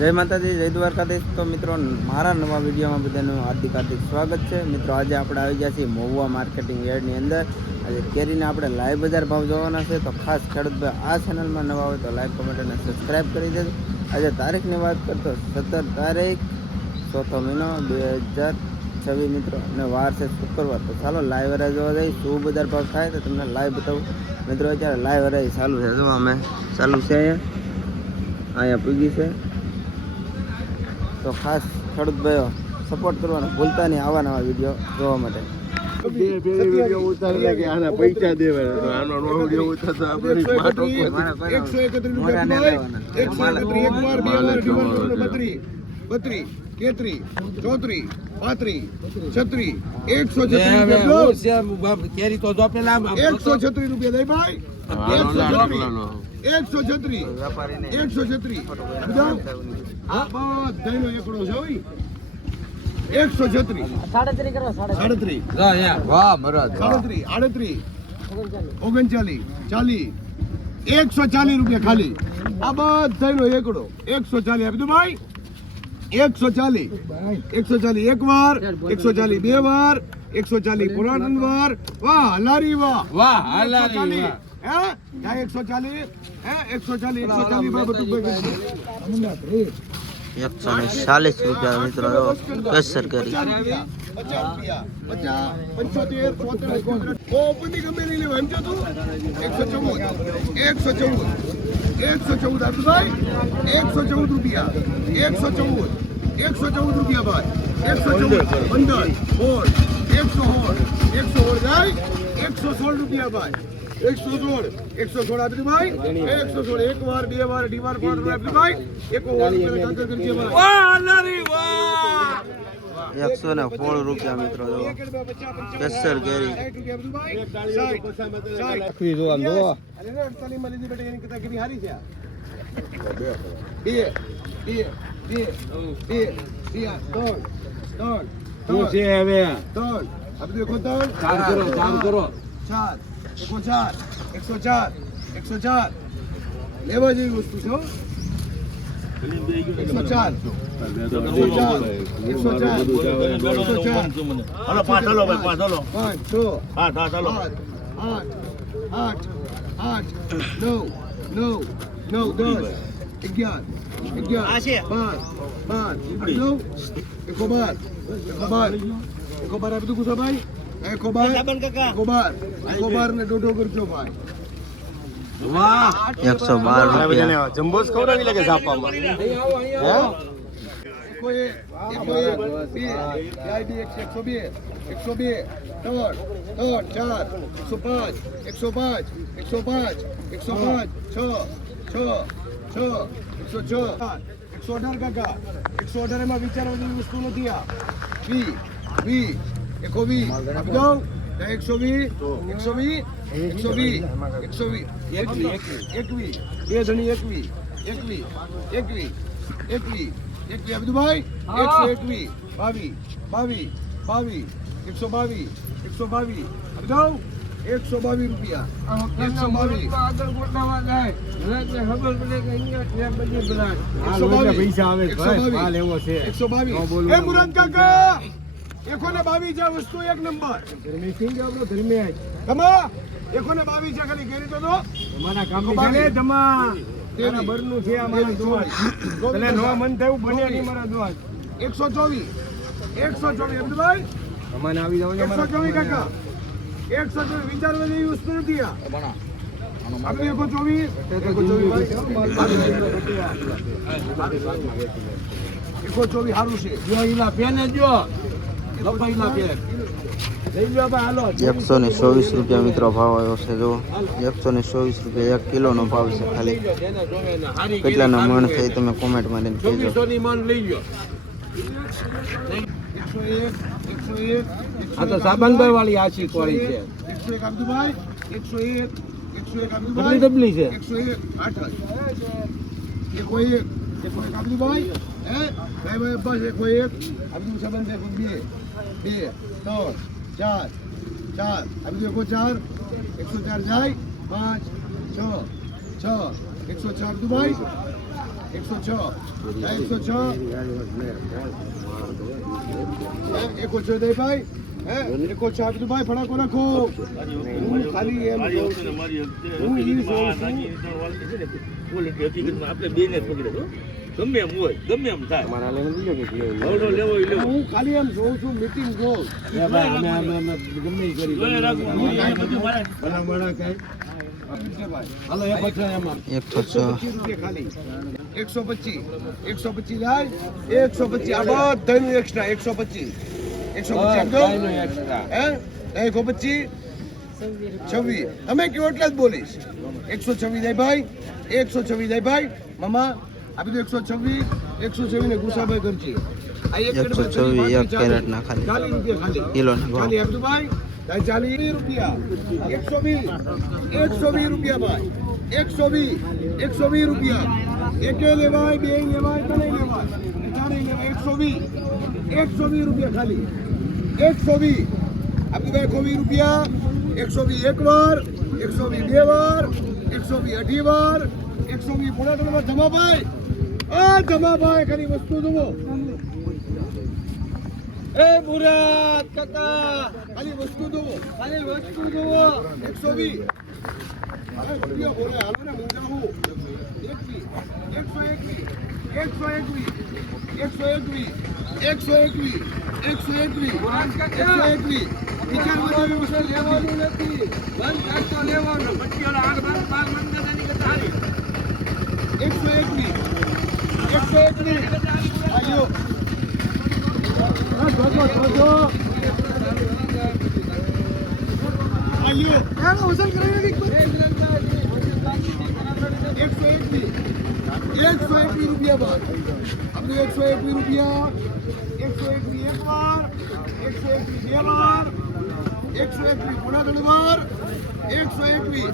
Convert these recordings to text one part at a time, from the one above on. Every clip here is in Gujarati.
જય માતાજી, જય દ્વારકાધીશ। તો મિત્રો, મારા નવા વિડીયોમાં બધાનું હાર્દિક સ્વાગત છે। મિત્રો, આજે આપણે આવી ગયા છીએ મહુવા માર્કેટિંગ યાર્ડની અંદર। આજે કેરીને આપણે લાઈવ બજાર ભાવ જોવાના છે। તો ખાસ ખેડૂતભાઈ આ ચેનલમાં નવા હોય તો લાઈક, કમેન્ટ અને સબસ્ક્રાઈબ કરી દેજો। આજે તારીખની વાત કરતો 17 તારીખ 4થો મહિનો 2026 મિત્રો, અને વાર છે શુક્રવાર। તો ચાલો લાઈવ હરાઈ જોવા જઈએ શું બજાર ભાવ થાય તો તમને લાઈવ બતાવું। મિત્રો, અત્યારે લાઈવ હરાઈ ચાલુ છે, જો અમે ચાલુ છે અહીંયા પૂગી છે। તો ખાસ ખેડૂત ભાઈઓ સપોર્ટ કરવાનો ભૂલતા નહીં આવા નવા વિડીયો જોવા માટે। ખાલી આ બધાનો એકડો 140 આપી દો ભાઈ। 140 એક વાર, 140 બે વાર, 140 પુરાણ વાર। વાહ હલારી વાહ, વાહ હલારી વાહ। હે 140 હે 140 140 રૂપિયા મિત્રો કેસર કેરી। 114 રૂપિયા 114 રૂપિયા ભાઈ। 114 15 116 જાય 116 રૂપિયા ભાઈ। 116 આપી દો ભાઈ। 116 એક વાર, બે વાર, અઢી વાર, 5 વાર આપી દો ભાઈ। 116 રૂપિયા મિત્રો કેસર કેરી। લેવા જેવી વસ્તુ છે। 104 ને દોઢો કરજો ભાઈ। 112 રૂપિયા જમ્બોસ ખવડાવી લાગે ઝાપામાં હે 118 કાકા 118 એમાં વિચારવા જેવી વસ્તુ નથી। આ 20 આપી દો 120 બે ધણી 21 આપી દો ભાઈ। 121 22 122 આપી દો 122 રૂપિયા 122 એ મુરાદ કાકા 122 છે વસ્તુ એક નંબર। 122 છે ખાલી કેરી તો તમારા કામ છે જમા તેના બરનું છે અમારા દોવા એટલે નો મન થયું બને નહીં મારા દોવા। 124 અબ્દુલભાઈ અમાને આવી જાવ 124 કાકા 124 વિચારવા જેવી વસ્તુ નથી। આ આપણે 124 સારું છે। જો ઈલા પેને જો 124 રૂપિયા મિત્રો ભાવ આવ્યો છે। જો 124 રૂપિયા 1 કિલોનો ભાવ છે। ખાલી કેટલાના મણ થાય તમે કોમેન્ટ મારીને કહેજો। 101 આ તો સાબનભાઈ વાળી આછી કોળી છે। 101 અબ્દુલભાઈ 101 કેટલી ડબલી છે? 101 8 101 અબ્દુલભાઈ હે ભાઈ બસ 101 અબ્દુલ સંબંધ 2 3 4 અબ્દુલ 104 104 જાય 5 6 104 અબ્દુલભાઈ 106 106 એકો છો દે ભાઈ હે એકો છો આપી દો ભાઈ ફડાકો રાખો હું ખાલી એમ કહું છું. હું ઈ જોઉં છું. આપણે બે ને પકડે તો ગમે એમ હોય ગમે એમ થાય અમારા લેવું દીધો કે લેવો લેવો હું ખાલી એમ જોઉં છું મીટિંગ જોઉં ભાઈ અમે ગમે ઈ કરી બધું મારા ભલા કઈ હાલો એ પછી એમાં 106 રૂપિયા ખાલી 125 125 લાય 125 આ બધાનું એક્સ્ટ્રા 125 125 આપજો એક્સ્ટ્રા હે 125 26 અમે કયો એટલે જ બોલીશ 126 દે ભાઈ 126 દે ભાઈ મામા આપી દો 126 ને ગુસાભાઈ કરજી આ એક 124 એક કેરેટના ખાલી 40 રૂપિયા ખાલી કિલોના ભાવ ખાલી આપી દો ભાઈ 40 રૂપિયા 120 રૂપિયા ભાઈ 120 રૂપિયા એકે લેવાય બે લેવાય ત્રણે લેવાય ચારે લેવાય 120 રૂપિયા ખાલી 120 આપી દો 120 રૂપિયા 120 એક વાર 120 બે વાર 120 અઢી વાર 120 પોણા ટનમાં જમાભાઈ ખાલી વસ્તુ જુઓ એ મુરાદ કાકા ખાલી વસ્તુ જુઓ 120 અરે રૂપિયા બોલે હાલો ને મુંજાવું 121 વિચાર બધાની વસ્તુ લેવાની નથી બંધ કરતો લેવાનો 121 આયો વસૂલ કરી 121 રૂપિયા બાદ આપણે 121 રૂપિયા 121 એક વાર 121 બે વાર 121 પોણા ત્રણ વાર 121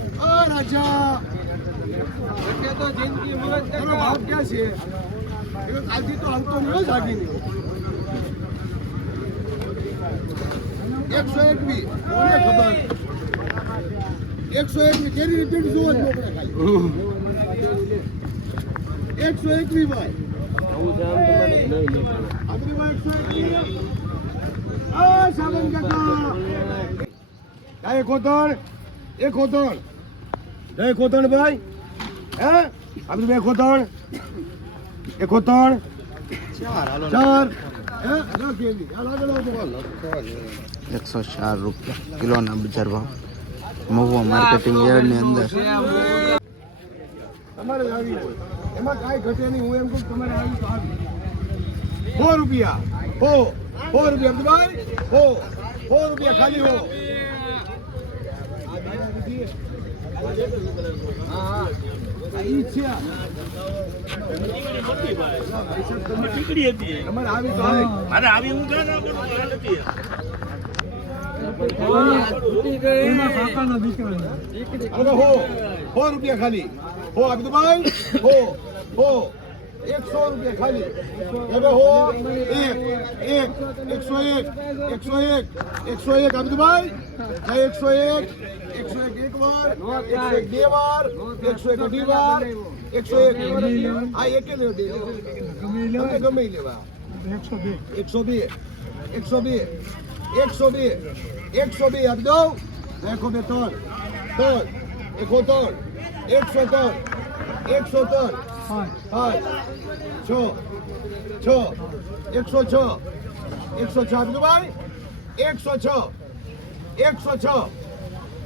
રાજા તો જિંદગી મગજ કરો ભાવ ક્યાં છે કાલથી તો આવતો નહીં જાગીને 121 કોને ખબર 121 કેરી રિપીટ જોવો જ આપણે ખાલી 121 ભાઈ આવું છે આમ તમારે નહીં આપણી માં 121 આ સાવન કાકા આ એક હોતણ ભાઈ હે આપણી બે હોતણ એક હોતણ ચાર હે ના કેવી આ લાગેલો તો 104 રૂપિયા કિલોના બજાર ભાવ મહુવા માર્કેટિંગ યાર્ડની અંદર તમારે જ આવી હોય એમાં કાંઈ ઘટે નહીં હું એમ કહું તમારે આવી તો આવી 4 રૂપિયા 4 રૂપિયા ભાઈ 4 રૂપિયા ખાલી હો ટીકડી હતી તમારે આવી તો આવી મારે આવી હું ક્યાં ના બોલું મારે નથી અરે હો 4 રૂપિયા ખાલી હો આપી દો ભાઈ હો 100 રૂપિયા ખાલી હવે હો 101 આપી દો ભાઈ 101 એક વાર 101 બે વાર 101 અઢી વાર 101 આ એકે લેવો ગમે લેવા 102 આપી દો દેખો બે ત્રણ 103 પાંચ 6 106 આપી દો ભાઈ 106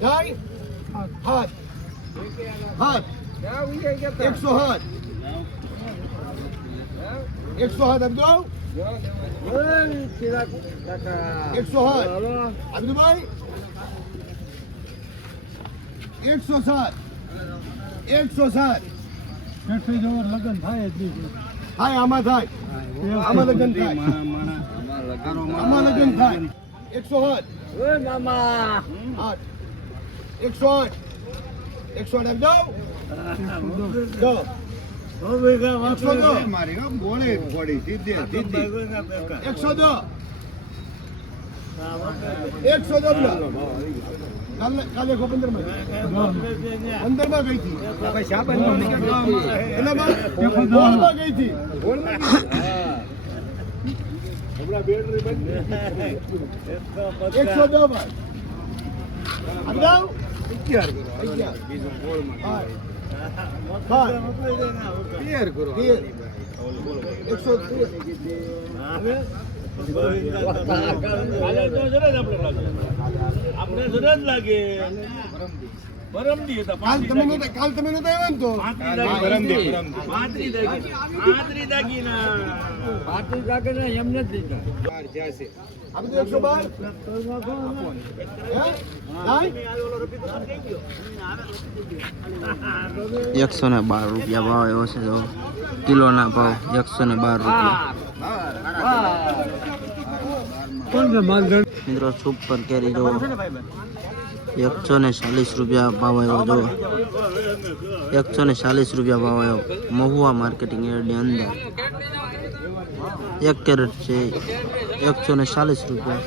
જાય હાથ 107 આપી દો 107 આપી દો ભાઈ 107 લગન થાય જ નહીં થાય આમાં થાય આમાં લગન થાય આમાં લગન થાય 108 મામા 108 આપી દો મારી બોલે પડી સીધે 110 110 કાલે 15 માં 15 માં ગઈ હતી એનામાં 16 માં ગઈ હતી હમણાં બેટરી બંધ 110 ભાઈ અંદાવ 11 બીજું 16 માં હા 13 કરો 113 હવે કાલે તો જરા જ આપણે જરા જ લાગે પરમદી હતા કાલ તમે નતા આવ્યા ને તો પાંત્રી દાગીના એમને જ દીધા આપણે 112 રૂપિયા ભાવ એવો છે જો કિલોના ભાવ 112 રૂપિયા મિત્રો સુપર કેરી જો 140 રૂપિયા ભાવ આવ્યો જો 140 રૂપિયા ભાવ આવ્યો મહુવા માર્કેટિંગ યાર્ડની અંદર 1 કેરેટ છે 140 રૂપિયા